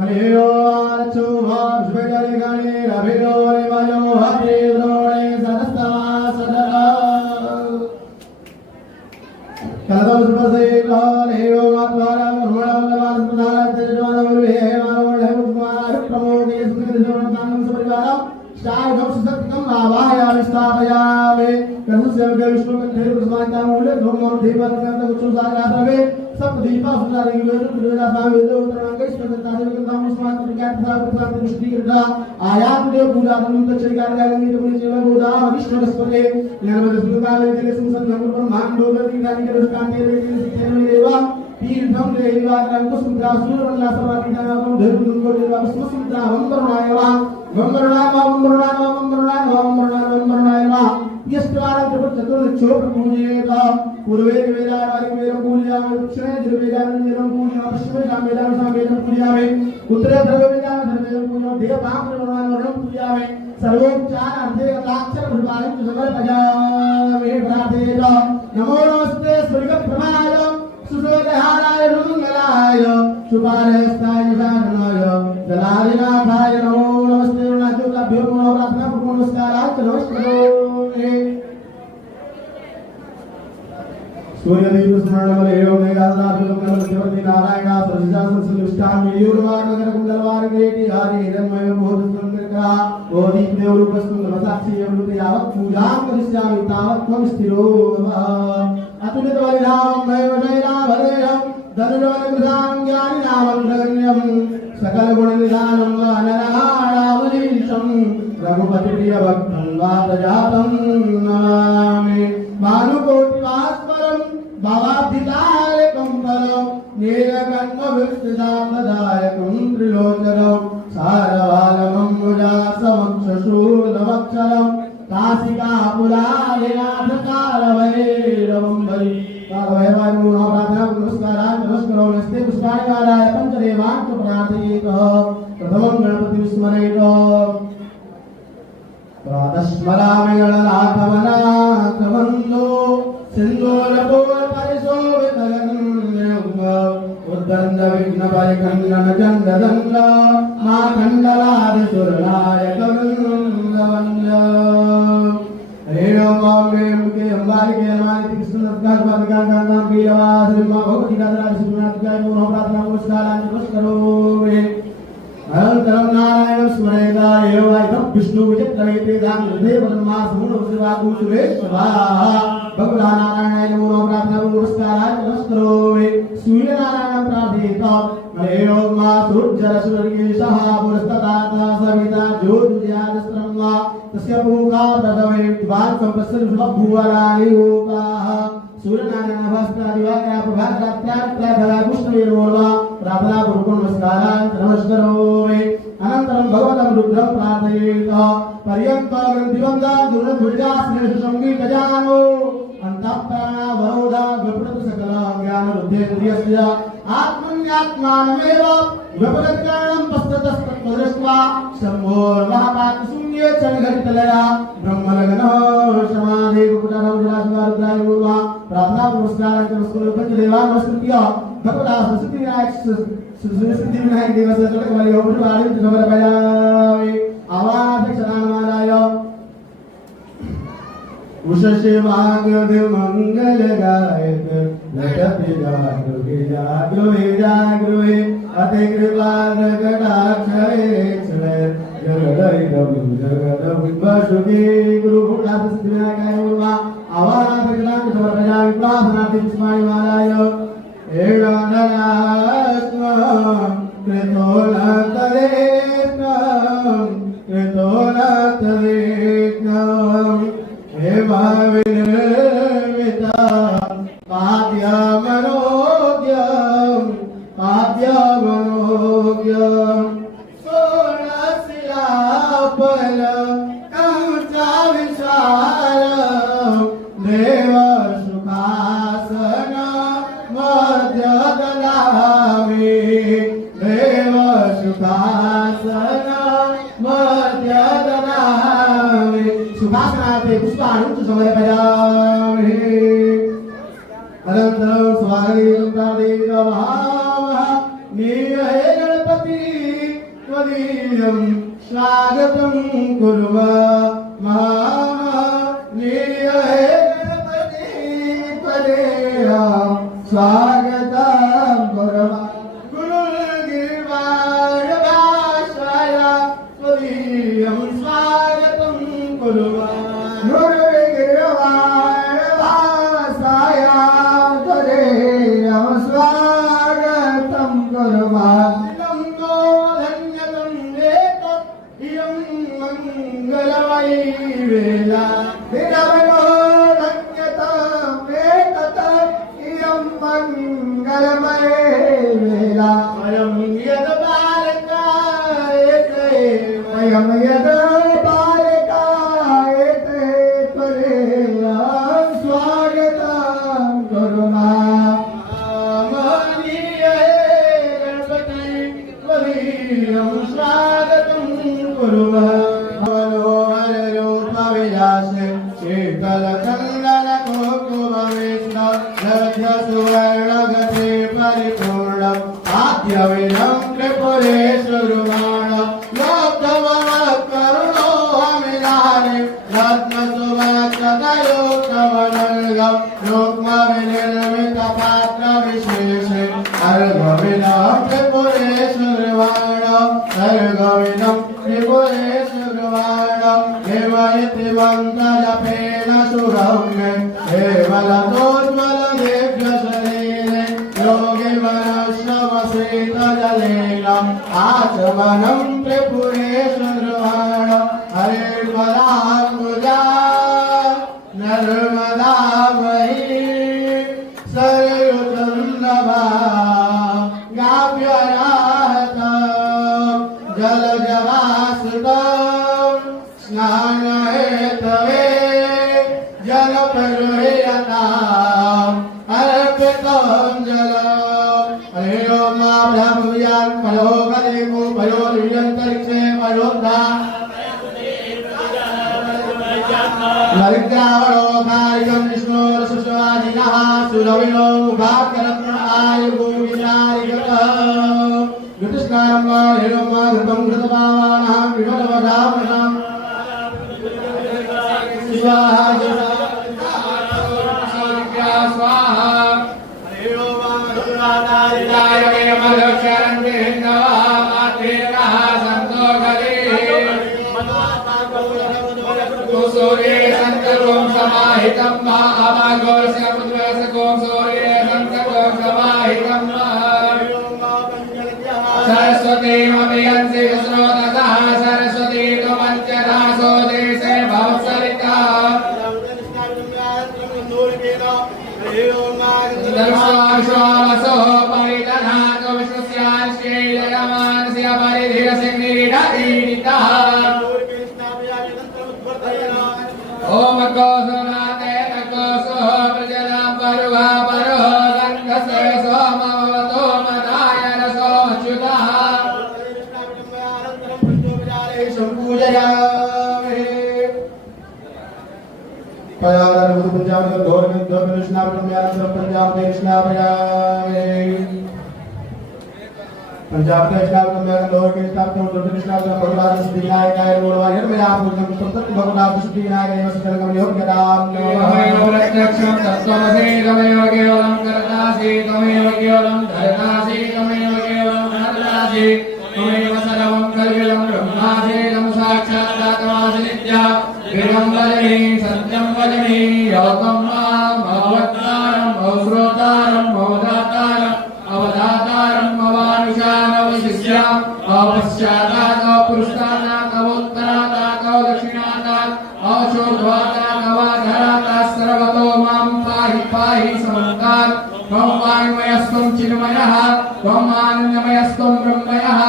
हरियो आचुहा विश्वजले गणे अभिनो निमयो हरिद्रोणे सरस्ता सदरा कलदो सुपसे लालेयो मात्वारा मुर्मणा नवास्मदारा तेजवाना मुर्वे मारोणे मुद्वार प्रमोगे सुकृतजोनां सुपरिवारा शायगम सुसक्तम आवाहयामि स्थापयामि कलुस्य विष्णु कंठे कुसुमांता मूले धूमं दीपकं कुसुसागात्रवे सब दीपा सुंदरी वेदा सावेदो तरंगे स्पंदता देवता मुस्मात विज्ञान प्रसाद दृष्टि करता आयात देव पूजा अनुत चरिकार गायनी मुनि जीवन बोधा विष्णु स्पले ज्ञान सुंदर वेदे संसद नगर ब्रह्मांड लोकति दानी के कांते वेदे सिद्धेन देवा तीर्थम देवा रंग सुंदरा सूर्यमंडला समाधि नाम धर्म को देवा सुसुंदरा वंदरणाय यस्त्वारं चतुर्चोक पूजयेत पूर्वे वेदावारि वेदं पूजयामि दक्षिणे द्रवेदानि वेदं पूजयामि पश्चिमे सामवेदानि वेदं पूजयामि उत्तरे द्रवेदानि वेदं पूजयामि देवानां वेदं पूजयामि सर्वोपचार अर्थे यथाक्षर भगवान् समर्पयामि प्रार्थयेत नमो नमस्ते स्वर्गप्रभाय सुसोदहाराय रुद्रमलाय शुभारस्ताय साधनाय जलालिनाथाय नमो नमस्ते नाथुकाभ्यो नमो प्रार्थना नमस्काराय नमस्कारो सूर्यदेव स्मरणमलेयो मेघानाथुकमलदेवति नारायण सरजासंसुष्टामि यूर्वानगर कुंडलवारगेति हरि हिरण्मय बोधसंकरा बोधिदेव रूपस्तु नमसाक्षि अमृत यावत् पूजां करिष्यामि तावत् त्वं स्थिरो अतुलित बलिधाम मय वैरावरेयं धनुर्वनकृतां ज्ञानिनामं सकल गुण निधानं अनराणामनीशं रघुपति प्रिय भक्तं वातजातं नमामि भानुकोटि भास्वरं भवाब्धिदायकं परं नीलकण्ठ विष्णुदानदायकं त्रिलोचनं सारवालमं मुजासमक्षशूर्धवक्षरं काशिका पुरालिनाथ कालभैरवं भरि कालभैरवाय नमो प्रार्थना नमस्काराय नमस्कारो नमस्ते पुष्पाणिकाराय पंचदेवान् प्रार्थयेत प्रथमं गणपतिं स्मरेत प्रातस्मरामि गणनाथवनाथवन्दो सिन्दूरपूर्णपरिशोभितगन्यं उद्दण्ड विघ्नपरिखण्डन चण्डदण्ड माखण्डलादिसुरनायकवृन्दवन्द्य रेणुकाम्बे मुखे अम्बालिके नमामि कृष्णदत्तात्मकानां पीडवासिमा भगवतीकादरादिसुनाथकाय नमो प्रार्थना नमस्कारान् नमस्करोमि अनन्तरं नारायणं स्मरेत एवं विष्णु विचित्रमेतेदां हृदये ब्रह्मा समुनो शिवागुं सुरेश्वरा भगवान् नारायणाय नमो प्रार्थना नमस्काराय नमस्करोमि सूर्यनारायणं प्रार्थयेत एवं मा सूर्यरश्मिर्येषः पुरस्तताता सविता ज्योतिर्यादस्त्रं वा तस्य मुखा प्रथमे विद्वान् सम्पश्यन् भुवनानि रूपाः सूर्यनारायण भास्करादिवाक्या प्रभातरात्र्यात्र्यभया पुष्पवेणोर्वा प्रार्थना पूर्वकं नमस्कारान् नमस्करोमि अनन्तरं भगवतं रुद्रं प्रार्थयेत पर्यन्तं दिवंदा दुर्गुजा स्नेहसंगीतजानो अन्तःकरणा वरोधा विप्रत सकल ज्ञान रुद्धेन्द्रियस्य आत्मन्यात्मानमेव विपदकरणं पश्चातस्तत्पदृष्ट्वा शम्भोर्महापातशून्ये चलघटितलया ब्रह्मलग्नः समाधिकुटारं विलासवारुद्राय पूर्वा प्रार्थना नमस्कारान् नमस्करोमि पंचदेवान् नमस्कृत्य भगवता सिद्धिविनायक देवस्य चलकवलयो पुष्पाणिं समर्पयामि आवाहक्षरामानाय उषसे मंगलगायक लटति जागृहे अति कृपाकटाक्षरे जगदुर्वशुके गुरुभूतासिद्धिविनायकाय नमः आवाहक्षरान् समर्पयामि प्रार्थनार्थं पुष्पाणि मालाय हे भाविनिर्मिता पाद्यमनोज्ञं सोणशिलापल कंचा विशालम् देव सुखासन मध्यदलामि देव सुखासन मध्यदलामि सुखासनार्थे पुष्पाणि समर्पयामि अनन्तरं स्वागतं प्रार्थयेत् हे गणपति त्वदीयं स्वागतं कुर्मः स्वागतं कुर्मः गुरुर्गिरिवारवासाय त्वदीयं स्वागतं कुर्मः गुरुर्गिरिवारवासाय त्वदीयं स्वागतं कुर्मः नमो धन्यतं एतत् इयं मङ्गलमयी वेला मंगलमय वेला वयं यद बालकायते त्वरेव स्वागतं कुर्मः गणपति त्वदीयं स्वागतं कुर्मः मनोहररूपविलासे शीतलचन्दन कुकुमविष्णु सुवर्णगते परिपूर्णम् आद्यविनं त्रिपुरेश्वरुमाणं लोकमकरुणो हमिलानि रत्नसुवक्षतयोक्तमनर्गं रुक्मविनिर्मितपात्रविशेषे अर्घविनं त्रिपुरेश्वरुमाणं अर्घविनं त्रिपुरेश्वरुमाणं देवयति मन्त्रजपेन सुरम्ये केवलतोज्ज्वलदेव्यशरीरे योगे मनश्रवसेतजलेकम् आचमनं त्रिपुरेश्वरवाणं हरिर्वराम्बुजा नर्मदामयी सरयुचन्दवा गाभ्यराहतं जलजवासुतं स्नानहेतवे जलपरुयताम् अर्पितं जलम् हरि ओम ब्रह्मविद्यां परोगदेवो परोर्यन्तरिक्षे परोधा ललितावलोकारिकं विष्णोरसुस्वादिनः सुरविनो मुखाकरत्न आयुर्भूमिचारिकः ऋतुस्नानं वा हिरों वा घृतं घृतपावानां विमलवदामनां स्वाहा स्वाहा हरि ओम दुर्गादारिताय केमलक्षरन्ते हिन्दवामात्रेणः सन्तोषदे सूर्ये सन्तरों समाहितं वा अमाघोषस्य पुत्रसकों सूर्ये सन्तरों समाहितं वा सरस्वतीमभियन्ति स्रोतसः सरस्वती त्वमञ्चरासो देशे भवत्सरिता दर्शाश्वासो परिदधातो विश्वस्याश्चैलयमानस्य परिधिरसिंहीडीडितः ओम कोसुनाते कोसो प्रजना परुहा परो गन्धसे सोमवतो मदाय रसोच्युतः सम्पूजयामि पयादर बुद्ध पंजाब का दौर में दो कृष्णा पंजाब कृष्णा पंजाब के स्टाफ का मेरा दौर के स्टाफ को दो कृष्णा का भगवान सिद्धिनायक का रोडवा है मेरा आप लोग सब तक भगवान सिद्धिनायक ने सकल का योग के नाम नमः प्रत्यक्षं तत्त्वमसि तमेव केवलं कर्तासि तमेव केवलं धर्तासि तमेव केवलं धर्तासि तमेव सर्वं कल्विदं ब्रह्मासि तं साक्षात्कामासि नित्या वेदं वदमि सत्यं वदमि योगं मां भवत्तारं भवश्रोतारं भवदातारं अवधातारं अवानुषानवशिष्याम् अपश्चातात् अपृष्ठातात् अवोत्तरातात् अवदक्षिणातात् अवचोर्ध्वातात् अवाधरातात् सर्वतो मां पाहि पाहि समन्तात् त्वं वाङ्मयस्त्वं चिन्मयः त्वम् आनन्दमयस्त्वं ब्रह्मयः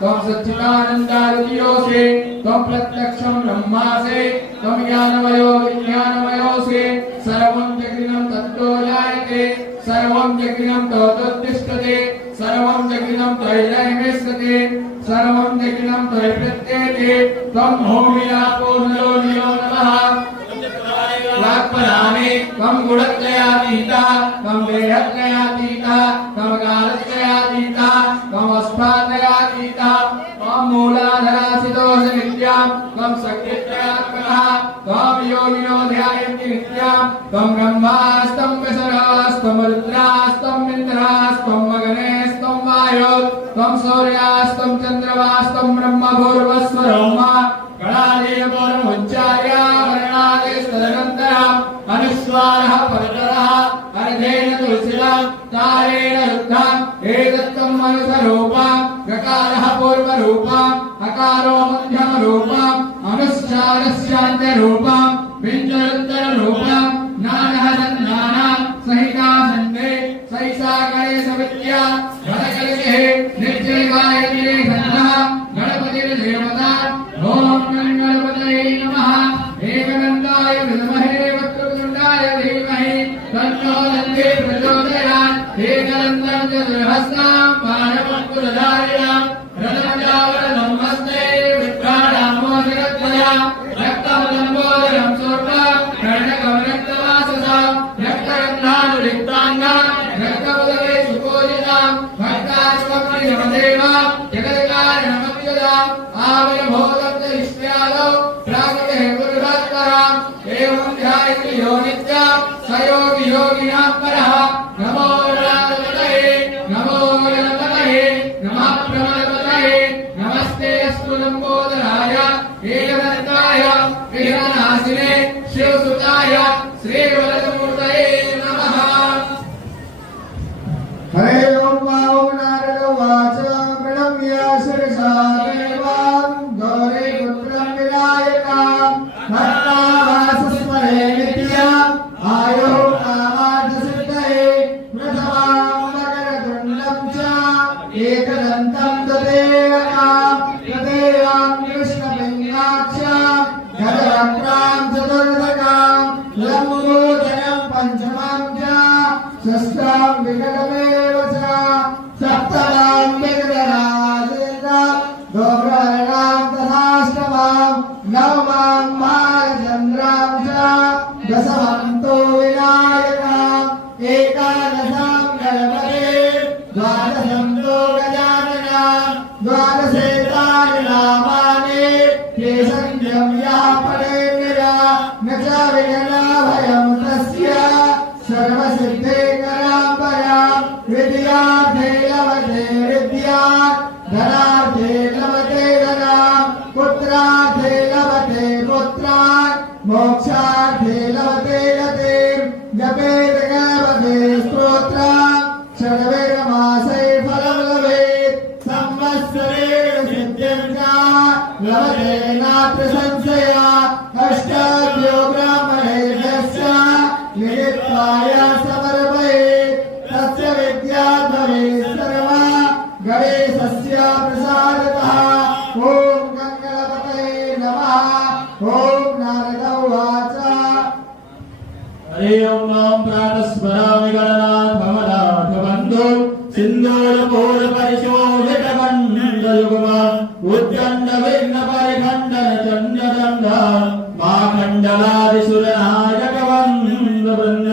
त्वं सच्चिदानन्दादियोऽसि त्वं प्रत्यक्षं ब्रह्मासि त्वं ज्ञानमयो विज्ञानमयोऽसि सर्वं जगदिदं तत्तो जायते सर्वं जगदिदं तवोत्तिष्ठते सर्वं जगदिदं त्वयैवेष्यते सर्वं जगदिदं त्वयि प्रत्येते त्वं भूमिरापो नलो नियो नमः वाक्पदाने त्वं गुणत्रयातीतः त्वं देहत्रयातीतः त्वं कालत्रयातीतः त्वं अवस्थात्रयातीतः त्वं मूलाधारासितोषमित्यां त्वं शक्तित्रयात्मनः त्वं योगिनो ध्यायन्ति नित्यां त्वं ब्रह्मास्तं विसरास्तं रुद्रास्तं इन्द्रास्तं मगनेस्तं वायो त्वं सूर्यास्तं चन्द्रमास्तं ब्रह्मभूर्वस्वरोमा गणादेवमुच्चार्य वर्णादेस्तदनन्तरम् अनुस्वारः परतरः अर्धेन तुलसिलं तारेण रुद्धम् एतत्त्वम् अनुसरूपम् गकारः पूर्वरूपम् अकारो मध्यमरूपम् अनुश्चारस्यान्त्यरूपम् बिन्दुरुत्तररूपम् नानः सन्नानः सहिता सन्धे सैषाकरे सविद्या घटकलिषे निर्जयगायत्रे सन्नः गणपतिर्देवता ॐ गणपतये नमः एकदन्ताय विद्महे वक्रतुण्डाय धीमहि तन्नो दन्ते प्रचोदयात् एकदन्तं चतुर्हस्तं बाणमुकुरधारिणं रथमजावरणं हस्ते विभ्राणां मोदकद्वयं रक्तमलम्बोदरं शोभं कर्णकं रक्तवाससं रक्तगन्धानुरिक्ताङ्गं रक्तमुदके सुपूजितं भक्ताश्वप्रियमदेवं जगत्कारणमप्युदम् आवयभोगं च विश्वयादौ प्रागवे गुरुभक्तराम् एवं ध्यायति यो नित्यं स योगी योगिनां परः नमो गणपतये नमो गणपतये नमः प्रमदपतये नमस्ते अस्तु लम्बोदराय एकदन्ताय विघ्ननाशिने शिवसुताय श्रीवरदमूर्तये नमः। हरे ओम नारद उवाच प्रणम्य शिरसा देवां गौरी पुत्रं विनायकं भक्तावासस्मरे नित्यम् आयुः कामार्थसिद्धये प्रथमां मकरतुण्डं च एकदन्तं तदेवम् तदेवां कृष्णपिङ्गाक्षं गजवक्त्रां चतुर्भुजां लम्बोदरं पञ्चमं च षष्ठां विकटमेव च सप्तमां विकटराजेन्द्रं दोग्रवर्णां तथाष्टमां नवमां भालचन्द्रां च दशमं तु विनायकम् एकादशां गणपते द्वादशं तु गजाननं द्वादशेतानि नामानि केशं यः पठेन्निरा न च विघ्नभयं तस्य सर्वसिद्धिकरां परां विद्यार्थे लभते विद्यां धनार्थे लभते धनं पुत्रार्थे लभते पुत्रान् मोक्षार्थे लभते गतिं जपेत गणपते स्तोत्रं षड्वेदमासे फलं लभेत् संवत्सरेण सिद्धिं च लभते नात्र संशयः अष्टाभ्यो ब्राह्मणेभ्यश्च निमित्ताय समर्पयेत् तस्य विद्या भवेत् सर्वा गणेशस्य प्रसादतः ॐ गणपतये नमः। ॐ नारद उवाच हरे ओम प्रातस्मरामि गणनाथ भवनाथ बन्धु सिन्दूरपूर्णपरिशोभितमण्डलयुग्म उद्दण्डविघ्नपरिखण्डन चण्डदण्ड माखण्डलादिसुरनायकवन्दवृन्द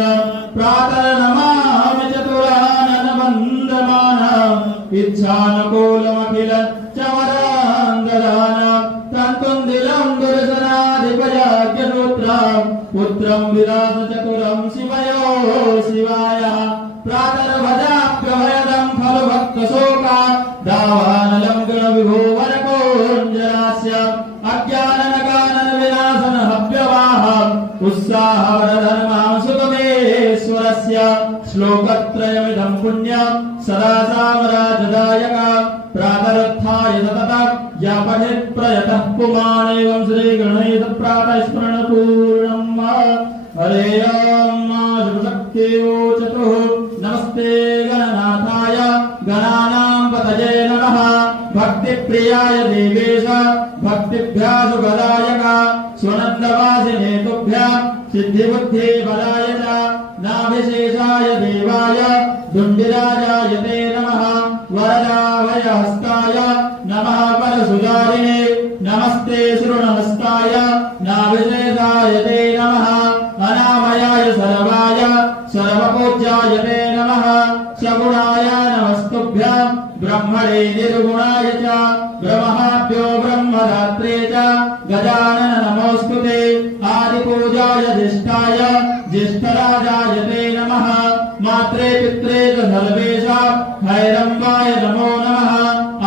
प्रातर्नमामि चतुराननवन्दमानम् इच्छानुकूलमखिल चमरान्ददानम् तन्तुन्दिलं दुर्जनाधिपयाज्ञसूत्रम् पुत्रं विराजचतुरं शिवयो शिवाय प्रातर्भजाभ्यभयदं खलु भक्तशोका दावानलं गुणविभूवरकोञ्जनास्य अज्ञाननकानन विनाशन हव्यवाहम् उत्साहवरधर्मां सुतमेश्वरस्य श्लोकत्रयमिदं पुण्यं सदा साम्राजदायकम् प्रातरुत्थाय सततं या पठेत् प्रयतः पुमानेवं श्रीगणेश प्रातः स्मरणपूर्णम् हरे राम शिवशक्तियोचतुः नमस्ते गणनाथाय गणानां पतये नमः भक्तिप्रियाय देवेश भक्तिभ्यः सुखदायक स्वनन्दवासिने तुभ्यः सिद्धिबुद्धिबलाय च नाभिशेषाय देवाय दुण्डिराजाय ते नमः वरदाभयहस्ताय नमः परशुधारिणे नमस्ते श्रुणहस्ताय नाभिशेषाय ते नमः अनामयाय सर्वाय सर्वपूज्याय ते नमः सगुणाय नमस्तुभ्यं ब्रह्मणे निर्गुणाय च ब्रह्माभ्य दात्रे च गजानन नमोऽस्तुते आदिपूजाय ज्येष्ठाय ज्येष्ठराजाय ते नमः मात्रे पित्रे च सर्वेषां हैरम्बाय नमो नमः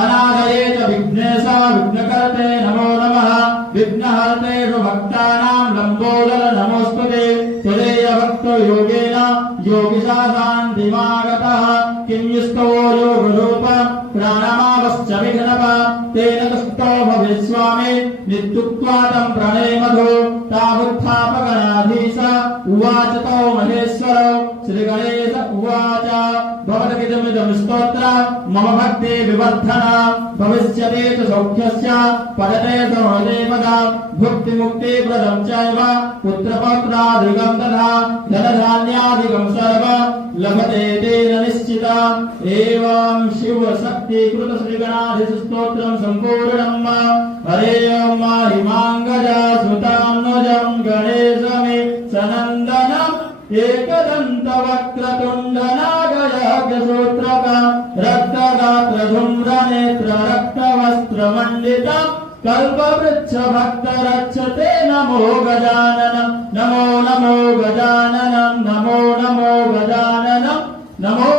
अनादये च विघ्नेशा विघ्नकर्ते नमो नमः विघ्नहर्तेषु भक्तानां लम्बोदर नमोऽस्तुते त्वदीय भक्तो योगेन योगिशा शान्तिमागतः किं युस्तो योगरूप प्राणमावश्च विघ्नप तेन तुष्टो भवेत्स्वामी नित्युक्त्वा तं प्रणेमधो तावुत्थापकनाधीश उवाच तो महेश्वर श्रीगणेश उवाच भवदगिदमिदं स्तोत्र मम भक्ति विवर्धन भविष्यति च सौख्यस्य पदते सर्वदेवदा भुक्तिमुक्तिप्रदं चैव पुत्रपौत्रादिकं तथा धनधान्यादिकं सर्व लभते तेन निश्चिता एवं शिवशक्तिकृत श्रीगणाधीश स्तोत्रं सम्पूर्णम् हरे ओं महिमाङ्गजा सुतां नुजं गणेशमे सनन्दनम् एकदन्तवक्रतुण्डनागयाग्रसूत्रक रक्तगात्रधूम्रनेत्र रक्तवस्त्रमण्डितम् कल्पवृक्ष भक्तरक्षते नमो गजानन नमो नमो गजानन नमो नमो गजानन नमो